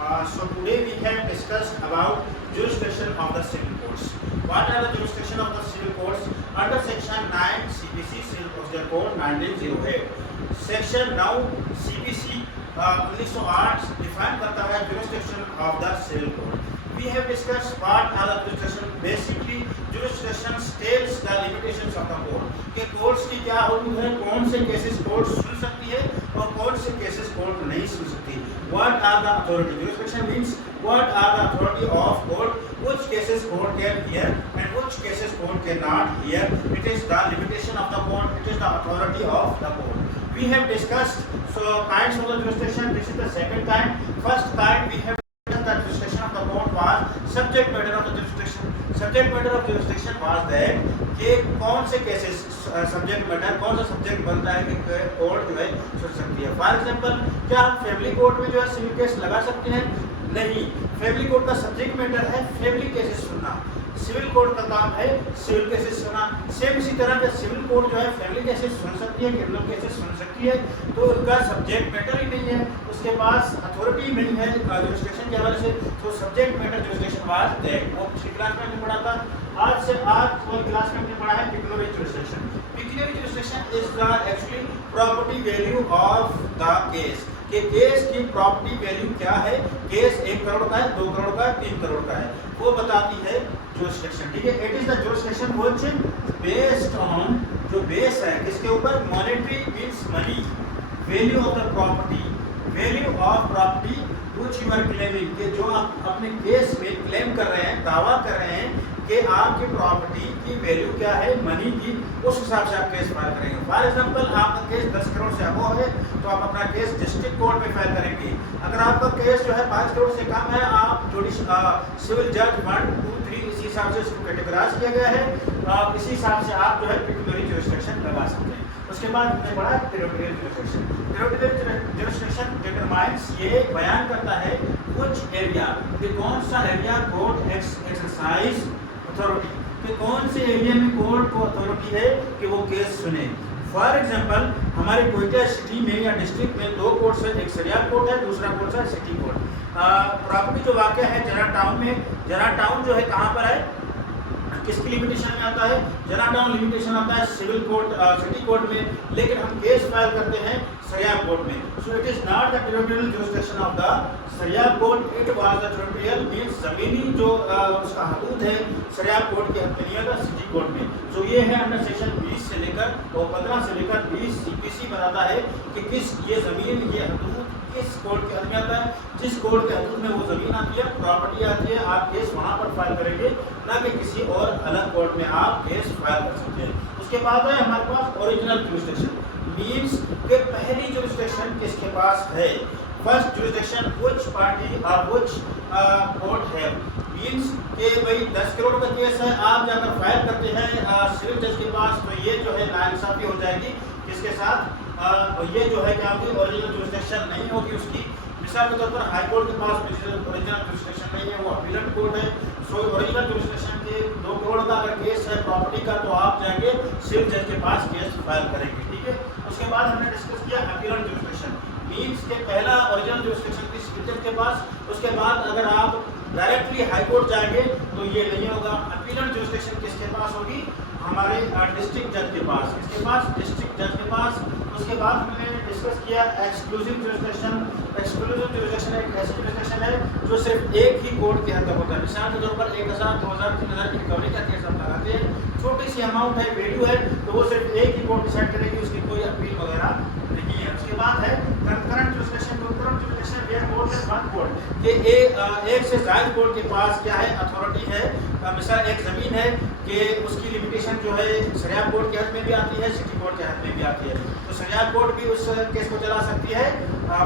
So today we have discussed about jurisdiction of the civil courts. What are the jurisdiction of the civil courts? Under section 9 CPC Civil Procedure Code 1908. Section 9 CPC 1908 define करता है jurisdiction of the civil court. We have discussed what are the jurisdiction. Basically, jurisdiction states the limitations of the court. कि courts की क्या हुक्म है, कौन से cases court सुन सकती है और कौन से केसेस कोर्ट नहीं सुन सकती. What are the authority? Jurisdiction means what are the authority of court, which cases court can hear and which cases court cannot hear. It is the limitation of the court, it is the authority of the court. We have discussed kinds of the jurisdiction. This is the second kind. First kind we have discussed the jurisdiction of the court was subject matter of the jurisdiction. Subject matter of jurisdiction was that कि कौन से cases subject matter, कौन सा subject बनता है कि court जो है सुन सकती है. फॉर एग्जांपल, क्या हम फैमिली कोर्ट में जो है सिविल केस लगा सकते हैं? नहीं. फैमिली कोर्ट का सब्जेक्ट मैटर है फैमिली केसेस सुनना. सिविल कोर्ट का काम है सिविल केसेस सुनना. सेम इसी तरह का सिविल कोर्ट जो है फैमिली केसेस सुन सकती है, क्रिमिनल केसेस सुन सकती है. तो उनका सब्जेक्ट मैटर ही नहीं है, उसके पास अथॉरिटी नहीं है जुरिस्डिक्शन के हवाले से. तो subject matter jurisdiction was that. वो पिछली क्लास में हमने पढ़ा था. आज कोई क्लास में हमने पढ़ा है peculiar jurisdiction. Peculiar jurisdiction is the actually property value of the case. कि केस की प्रॉपर्टी वैल्यू क्या है. केस 1 करोड़ का है, 2 करोड़ का है, 3 करोड़ का है, वो बताती है जुरिस्डिक्शन. ठीक है. It is the jurisdiction which based on, जो बेस है किसके ऊपर? Monetary means money, value of the property, value of property which you are claiming. कि जो आप अपने केस में क्लेम कर रहे हैं, दावा कर रहे हैं कि आपकी प्रॉपर्टी की वैल्यू क्या है मनी की, उस हिसाब से आप केस फाइल करेंगे. फॉर एग्जांपल, आपका केस 10 करोड़ से अबव है तो आप अपना केस डिस्ट्रिक्ट कोर्ट में फाइल करेंगे. अगर आपका केस जो है 5 करोड़ से कम है, आप सिविल जज 1, 2, 3 इसी हिसाब से इसको कैटेगराइज किया गया है. इसी हिसाब से आप जो है पिक्यूलियर जुरिस्डिक्शन लगा सकते हैं. उसके बाद हमने पढ़ा territorial jurisdiction. Territorial jurisdiction determines, ये बयान करता है कुछ एरिया, कि कौन सा एरिया कोर्ट एक्सरसाइज अथॉरिटी, कि कौन से एरिया में कोर्ट को अथॉरिटी है कि वो केस सुने. फॉर एग्जांपल, हमारे कोयटा सिटी में या डिस्ट्रिक्ट में 2 कोर्ट्स है. एक सरिया कोर्ट है, दूसरा कोर्ट है सिटी कोर्ट. प्रॉपर्टी जो वाक़या है जरा टाउन में. जरा टाउन जो है कहाँ पर है, किसकी लिमिटेशन में आता है? जरा टाउन लिमिटेशन आता है सिविल कोर्ट, सिटी कोर्ट में. लेकिन हम केस फाइल करते हैं सरिया कोर्ट में. So it is not the territorial jurisdiction of the sharia court, it was the territorial means जमीनी जो उसका हदूद है सरिया कोर्ट के हद में नहीं होता सिटी कोर्ट में. तो ये है अंडर सेक्शन 20 से लेकर और 15 से लेकर 20 सीपीसी बताता है कि किस ये जमीन, ये हदूद किस कोर्ट के हद में आता है. जिस कोर्ट के हदूद में वो जमीन आती है, प्रॉपर्टी आती है, आप केस वहाँ पर फाइल करेंगे, ना कि किसी और अलग कोर्ट में आप केस फाइल कर सकते हैं. उसके बाद है हमारे पास ओरिजिनल जुरिस्डिक्शन. मींस के पहली जुरिस्डिक्शन किसके पास है. फर्स्ट जुरिस्डिक्शन व्हिच पार्टी और व्हिच कोर्ट है. मींस के भाई 10 करोड़ का केस है, आप जाकर फाइल करते हैं सिविल जज के पास, तो ये जो है नाइंसाफी हो जाएगी किसके साथ. ये जो है क्या होगी, ओरिजिनल जुरिस्डिक्शन नहीं होगी उसकी. मिसाल के तौर पर हाई कोर्ट के पास ओरिजिनल जुरिस्डिक्शन नहीं है, वो अपीलेट कोर्ट है. सो ओरिजिनल जुरिस्डिक्शन के 2 करोड़ का अगर केस है प्रॉपर्टी का, तो आप जाएंगे सिविल जज के पास केस फाइल करेंगे. ठीक है. उसके बाद हमने डिस्कस किया अपीलेट जुरिस्डिक्शन. मींस के पहला ओरिजिनल जुरिस्डिक्शन की सिविल जज के पास, उसके बाद अगर आप डायरेक्टली हाई कोर्ट जाएंगे तो ये नहीं होगा. अपीलेट जुरिस्डिक्शन किसके पास होगी? हमारे डिस्ट्रिक्ट जज के पास. इसके पास डिस्ट्रिक्ट जज के पास. उसके बाद हमने डिस्कस किया एक्सक्लूसिव जुरिस्डिक्शन. एक्सक्लूसिव जुरिस्डिक्शन एक ऐसी जुरिस्डिक्शन है जो सिर्फ एक ही कोर्ट के हद तक होता है. मिसाल के तौर पर 1000, 2000, 3000 की रिकवरी का केस हम लगाते हैं, छोटी सी अमाउंट है, वैल्यू है, तो वो सिर्फ एक ही कोर्ट डिसाइड करेगी, उसकी कोई अपील वगैरह नहीं है. उसके बाद है concurrent jurisdiction. Concurrent jurisdiction where more than one court, कि एक से ज़्यादा कोर्ट के पास क्या है, अथॉरिटी है. मिसाल एक ज़मीन है कि उसकी लिमिटेशन जो है सरिया कोर्ट के हद में भी आती है, सिटी कोर्ट के हद में भी आती है. तो सरिया कोर्ट भी उस केस को चला सकती है,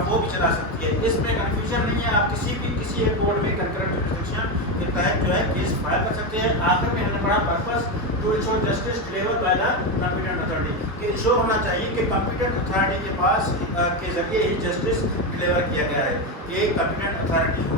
वो भी चला सकती है. इसमें कन्फ्यूजन नहीं है. आप किसी एक कोर्ट में कंकरेंट जुरिस्डिक्शन के तहत जो है केस फाइल कर सकते हैं. आखिर में हमने पढ़ा purpose to ensure justice delivered by the competent authority, कि इंश्योर होना चाहिए कि कॉम्पिटेंट अथॉरिटी के पास के जरिए ही जस्टिस डिलीवर किया गया है, कि कॉम्पिटेंट अथॉरिटी